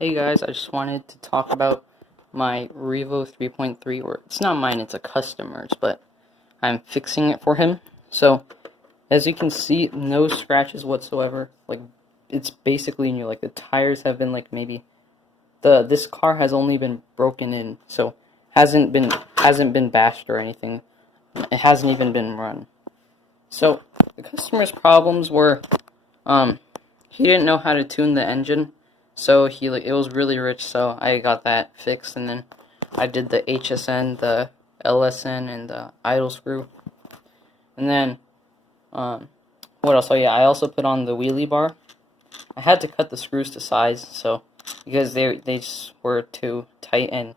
Hey guys, I just wanted to talk about my Revo 3.3, or it's not mine, it's a customer's, but I'm fixing it for him. So, as you can see, no scratches whatsoever. Like, it's basically new. Like, the tires have been, like, maybe this car has only been broken in, so hasn't been bashed or anything. It hasn't even been run. So, the customer's problems were, he didn't know how to tune the engine. So it was really rich, so I got that fixed, and then I did the HSN, the LSN, and the idle screw. And then, what else? Oh yeah, I also put on the wheelie bar. I had to cut the screws to size, so because they just were too tight, and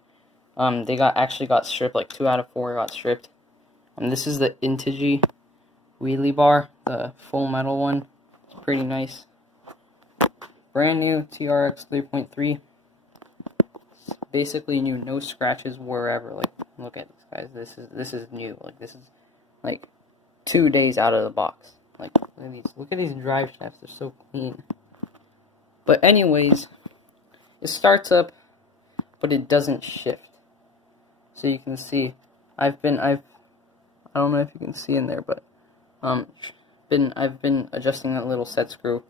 they actually got stripped. Like 2 out of 4 got stripped. This is the Intigi wheelie bar, the full metal one. It's pretty nice. Brand new TRX 3.3. Basically new, no scratches wherever. Like, look at this, guys. This is new. Like, this is like 2 days out of the box. Like, look at these. Look at these drive shafts. They're so clean. But anyways, it starts up, but it doesn't shift. So you can see, I don't know if you can see in there, but I've been adjusting that little set screw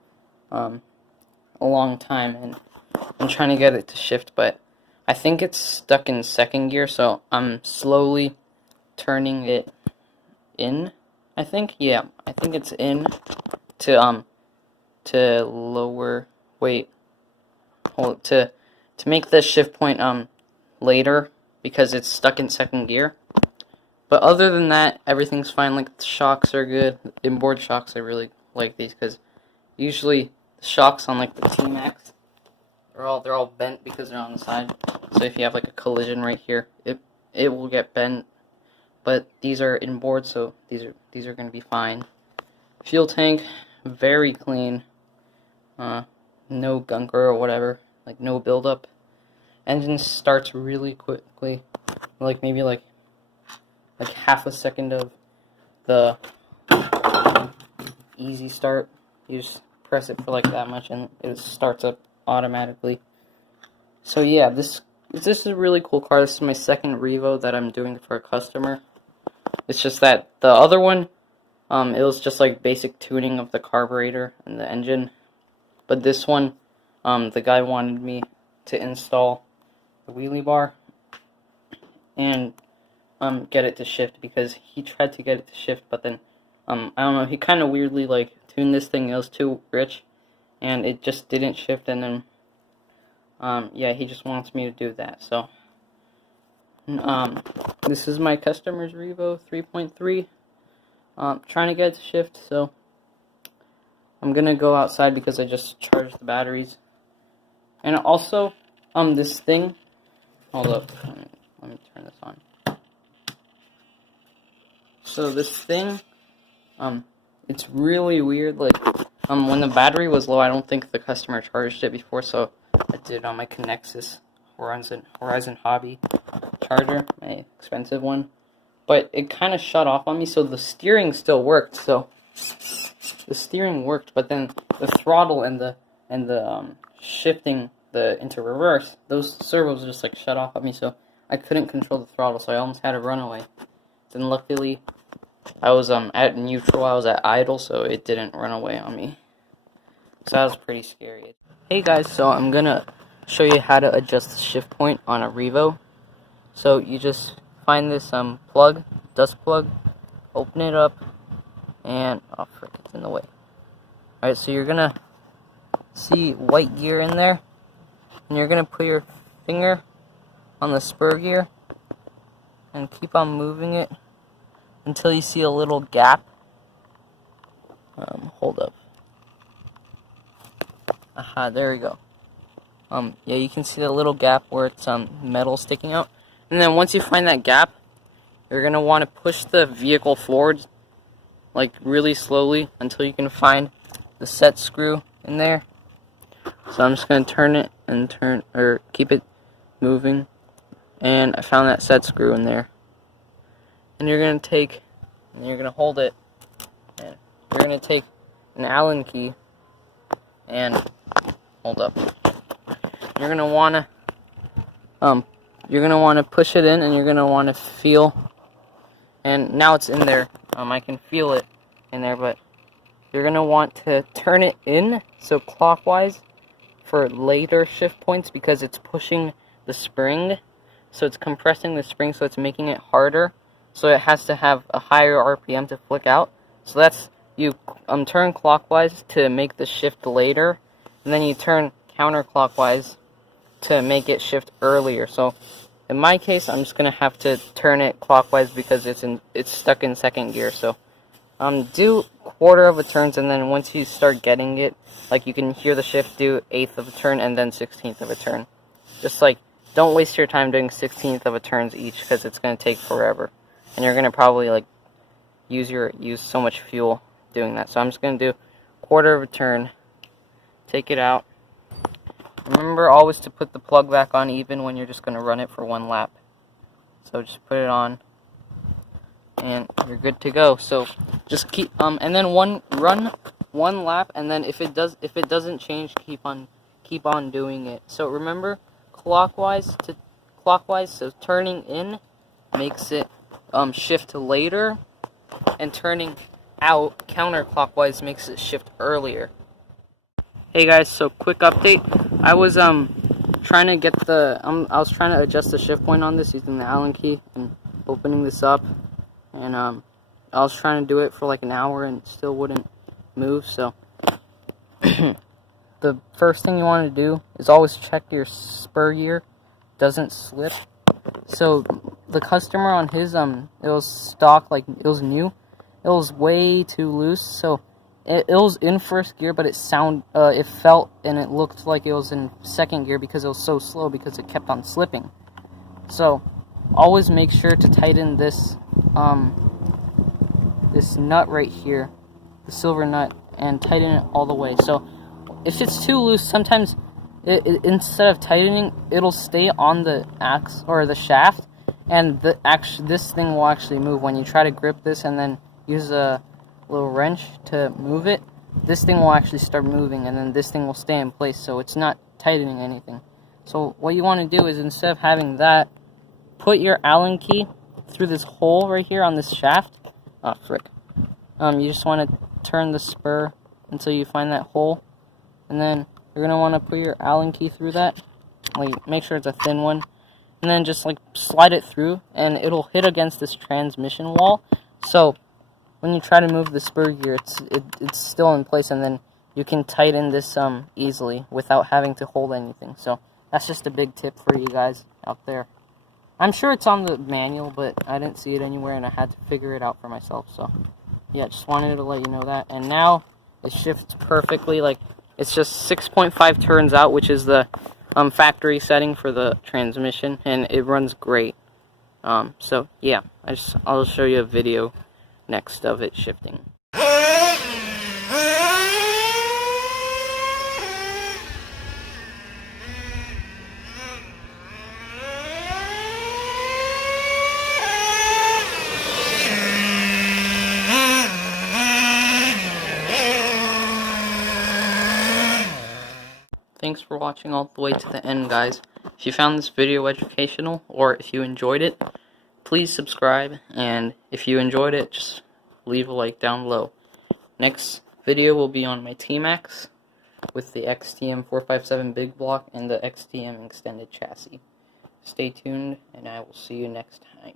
a long time, and I'm trying to get it to shift, but I think it's stuck in second gear, so I'm slowly turning it in. I think it's in to lower, to make the shift point later, because it's stuck in second gear. But other than that, everything's fine. Like, the shocks are good. Inboard shocks, I really like these, because usually the shocks on like the T-Max, they're all bent because they're on the side. So if you have like a collision right here, it will get bent. But these are inboard, so these are going to be fine. Fuel tank, very clean. No gunker or whatever, like no buildup. Engine starts really quickly, like maybe like half a second of the easy start. You just press it for like that much, and it starts up automatically. So yeah, this is a really cool car. This is my second Revo that I'm doing for a customer. It's just that the other one, it was just like basic tuning of the carburetor and the engine. But this one, the guy wanted me to install the wheelie bar and get it to shift, because he tried to get it to shift, but then I don't know, he kind of weirdly like tuned this thing. It was too rich, and it just didn't shift. And then yeah, he just wants me to do that. So this is my customer's Revo 3.3. Trying to get it to shift, so I'm gonna go outside because I just charged the batteries. And also, this thing, hold up, let me turn this on. So this thing, it's really weird. Like, when the battery was low, I don't think the customer charged it before, so I did it on my Traxxas Horizon Hobby charger, my expensive one. But it kind of shut off on me, so the steering still worked. So the steering worked, but then the throttle and the shifting into reverse, those servos just like shut off on me, so I couldn't control the throttle, so I almost had a runaway. Then luckily, I was at neutral, I was at idle, so it didn't run away on me. So that was pretty scary. Hey guys, so I'm gonna show you how to adjust the shift point on a Revo. So you just find this plug, dust plug, open it up, and oh frick, it's in the way. Alright, so you're gonna see white gear in there, and you're gonna put your finger on the spur gear and keep on moving it until you see a little gap. Hold up. Aha, there we go. Yeah, you can see the little gap where it's metal sticking out. And then once you find that gap, you're gonna want to push the vehicle forward, like really slowly, until you can find the set screw in there. So I'm just gonna turn it and keep it moving, and I found that set screw in there. And you're gonna hold it, and you're gonna take an Allen key and hold up. you're gonna wanna push it in, and you're gonna wanna feel. And now it's in there. I can feel it in there, but you're gonna want to turn it in, so clockwise, for later shift points, because it's pushing the spring, so it's compressing the spring, so it's making it harder, so it has to have a higher RPM to flick out. So that's, you turn clockwise to make the shift later, and then you turn counterclockwise to make it shift earlier. So in my case, I'm just gonna have to turn it clockwise because it's stuck in second gear. So do quarter of a turns, and then once you start getting it, like you can hear the shift, do eighth of a turn and then 16th of a turn. Just like, don't waste your time doing 16th of a turns each, because it's gonna take forever, and you're gonna probably like use so much fuel doing that. So I'm just gonna do quarter of a turn, take it out. Remember always to put the plug back on even when you're just gonna run it for one lap. So just put it on, and you're good to go. So just keep and then run one lap, and then if it doesn't change, keep on doing it. So remember, clockwise, so turning in makes it shift later, and turning out counterclockwise makes it shift earlier. Hey guys, so quick update. I was trying to get I was trying to adjust the shift point on this using the Allen key and opening this up, and I was trying to do it for like an hour and it still wouldn't move. So the first thing you want to do is always check your spur gear doesn't slip. So the customer on his it was stock, like it was new, it was way too loose, so it was in first gear, but it felt and it looked like it was in second gear because it was so slow, because it kept on slipping. So always make sure to tighten this this nut right here, the silver nut, and tighten it all the way. So if it's too loose, sometimes instead of tightening, it'll stay on the axe or the shaft, and this thing will actually move when you try to grip this and then use a little wrench to move it. This thing will actually start moving, and then this thing will stay in place, so it's not tightening anything. So what you want to do is, instead of having that, put your Allen key through this hole right here on this shaft. Oh frick. You just want to turn the spur until you find that hole, and then you're going to want to put your Allen key through that. Like, make sure it's a thin one, and then just like slide it through, and it'll hit against this transmission wall. So when you try to move the spur gear, it's still in place, and then you can tighten this easily without having to hold anything. So that's just a big tip for you guys out there. I'm sure it's on the manual, but I didn't see it anywhere, and I had to figure it out for myself. So yeah, just wanted to let you know that. And now it shifts perfectly. Like, it's just 6.5 turns out, which is the factory setting for the transmission, and it runs great. So yeah, I'll show you a video next of it shifting. Thanks for watching all the way to the end, guys. If you found this video educational, or if you enjoyed it, please subscribe, and if you enjoyed it, just leave a like down below. Next video will be on my T-Max with the XTM 457 big block and the XTM extended chassis. Stay tuned, and I will see you next time.